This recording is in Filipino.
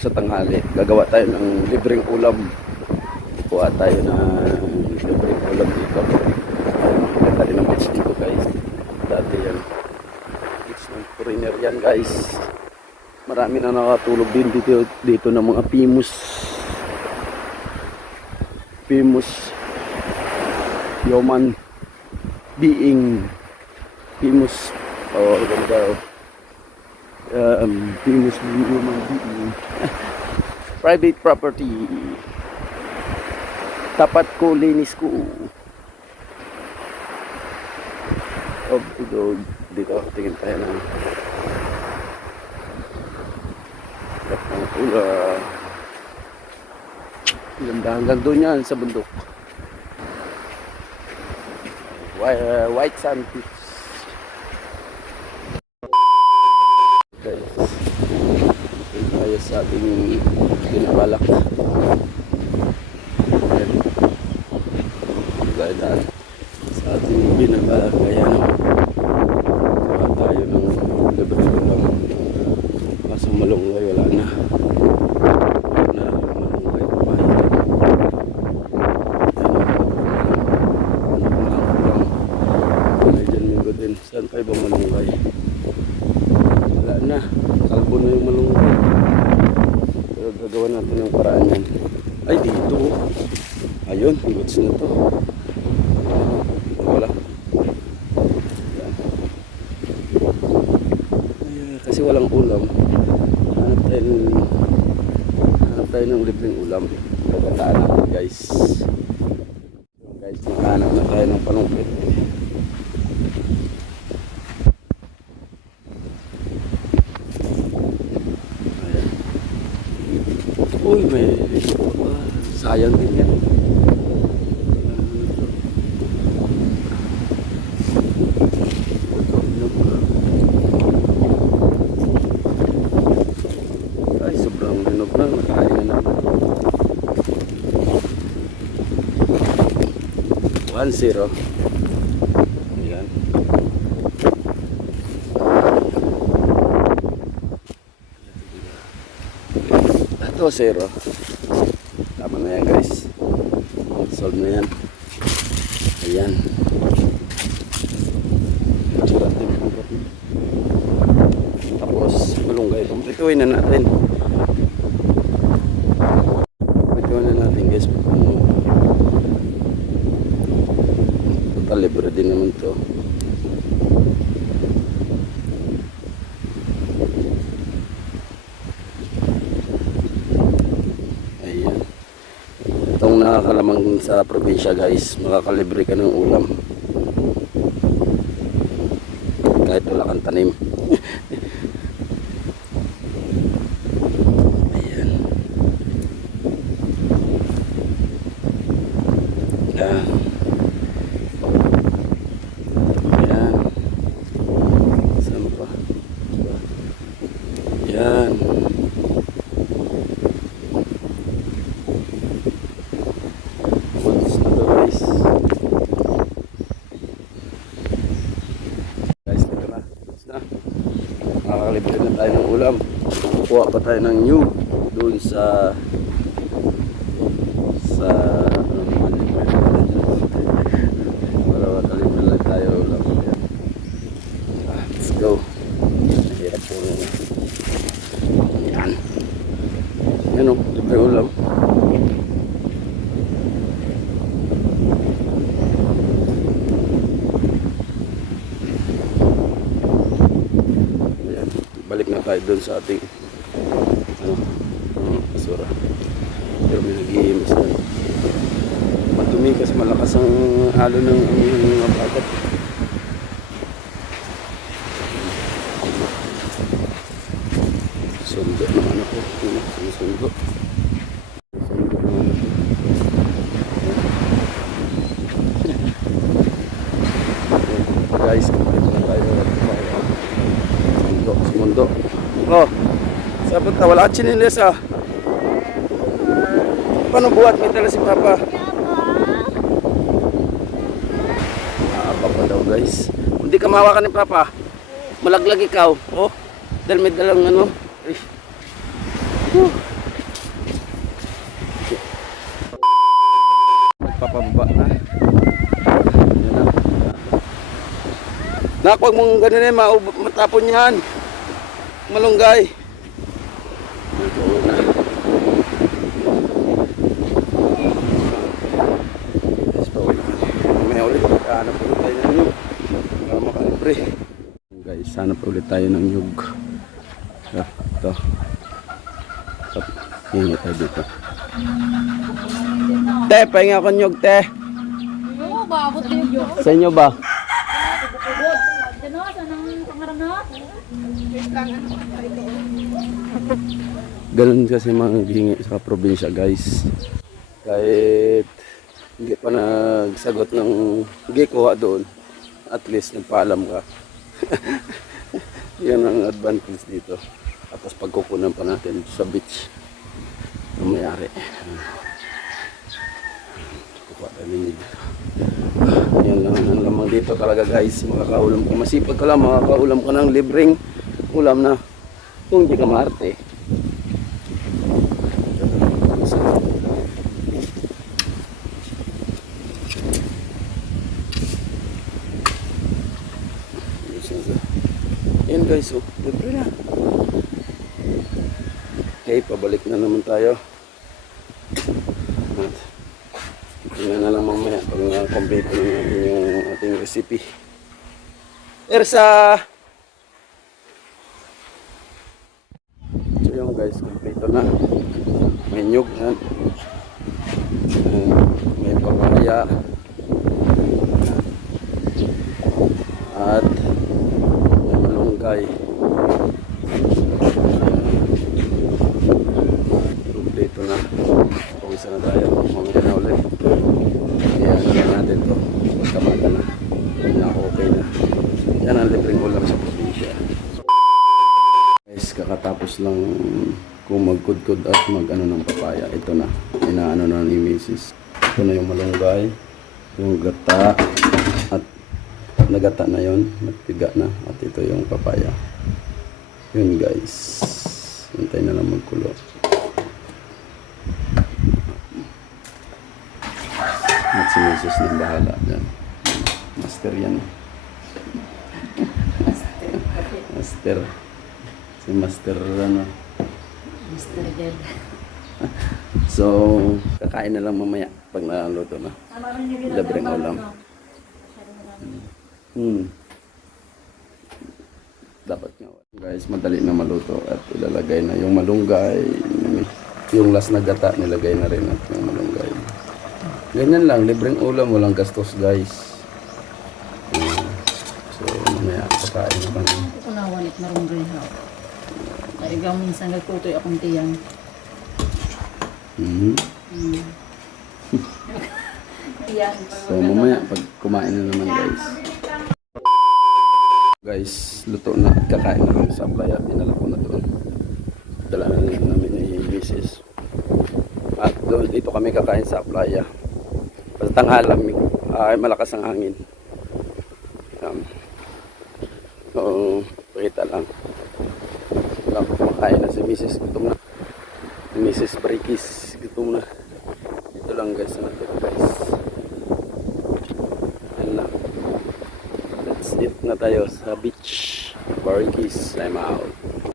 sa tanghali. Gagawa tayo ng libreng ulam. Kuha tayo ng libreng ulam dito. Ganda rin ang beach dito guys. Dati yan. Beach ng foreigner yan guys. Marami na nakatulog din dito ng mga famous human being. Famous ganda. Famous human being. Private property. Tapat ko, linis ko. Dito tingin tayo ng pula. Ganda hanggang doon yan sa bundok. White sand beach. Guys, tayo sa ating binabalak. Ayan. Ganda sa ating binabalak. Ayan. Kuha tayo ng libreng ulam. Kaso malunggay wala na. Malunggay pahirap. Ay dyan minggo din. Saan pa ibang malunggay? Wala na. Kalbo na yung malunggay. Pero gagawa natin yung paraan yan. Ay dito. Ayun. Goods na to. Wala. Kasi walang ulam. Hanap tayo ng libreng ulam. Pagkataan natin guys. Guys, nakahanap na tayo ng panungkit. Ayan. Uy, may sayang din yan. Ay, sobrang linog na. Nakain na naman. 1-0. Ayan. Ito 0. Tama na yan guys. Solve na yan. Ayan. Tapos malunggay. Kumpletuhin na natin. Guys, total libre din naman to. Ayan, itong nakakalamang sa probinsya guys, makakalibre ka ng ulam kahit wala kang tanim. Ayan. Saan pa? Ayan. Goods na to guys. Guys, ito na. Goods na. Makakalibre na tayo ng ulam. Kuha pa tayo ng new doon sa let's go. Mahirap po yan. Yan o, libre ulam. Ayan. Balik na tayo dun sa ating basura. Pero may nag-iimis na matumi kasi malakas ang halo ng mga bagat. Sundo naman ako. Sundo naman ako. Guys, kapit na tayo. Sundo. Oh, sabot na. Wala ka chinilis ah. Paano buhat? May dala si Papa. Papa daw guys. Hindi ka mahawakan ni Papa. Malaglag ikaw. Oh, dahil may dalang ano. baba na. Yan na. Nak, huwag mong ganun matapon yan. Malunggay. Ito na. Yes, pa ulit. May ulit. Hanap ulit tayo ng nyug. Para makalibre. Guys, hanap ulit tayo ng nyug. Ito. Hingi tayo dito. Te, pahinga ako nyug, te. Oo, bakit din yun? Sa inyo ba? Ganun kasi maghingi sa probinsya, guys. Kahit hindi pa nagsagot ng hindi kuha doon, at least nagpaalam ka. Yan ang advantage dito. Tapos pagkukunan pa natin sa beach ang mayari. Kuha tayo dito. Yan lang ang lamang dito talaga, guys. Makakaulam ka. Masipag ka lang, makakaulam ka ng libreng ulam na kung hindi ka maarte. Yan guys, oh, libre na. Okay, pabalik na naman tayo. At tingnan na lang mamaya pag na-complete na natin yung ating recipe. Ersa! So yung guys, complete na. May nyug na. May papaya. At may malunggay. Kompleto na. Pawisa na tayo. Mamaya na ulit. Kaya naman natin to. Pagkamaga na. Na okay na. Yan ang libreng ulam sa probinsya. Guys, kakatapos lang kung magkudkod at mag-ano ng papaya. Ito na. Inaano na ni Mrs. Ito na yung malunggay. Yung gata. At nagata na yon, nagtiga na, at ito yung papaya. Yun guys, hintay na lang magkulo. At si Mrs. na bahala dyan. Master yan. Master. Si Master ano. Mr. Dead. So, kakain na lang mamaya pag naluto na. Libreng ulam. Dapat nga guys, madali na maluto at ilalagay na yung malunggay, yung last na gata nilagay na rin at yung malunggay. Ganyan lang, libreng ulam, walang gastos guys. So mamaya kakain na kami. Ito ko na wanit na rin rin ha. Naigang minsan nagtutoy akong tiyang. So mamaya pag kumain na naman guys. Guys, luto na. Kakain na kami sa playa. Dinala ko na doon. Dala na namin ni Mrs. At doon, dito kami kakain sa playa. Basta tanghalang, ay malakas ang hangin. So, pakita lang. Lang kumakain na si Mrs. Gutom na. Si Mrs. Brikis. Gutom na. Ito lang guys. Natin guys. Yan lang. Let's eat na tayo sa beach. Barikis, I'm out.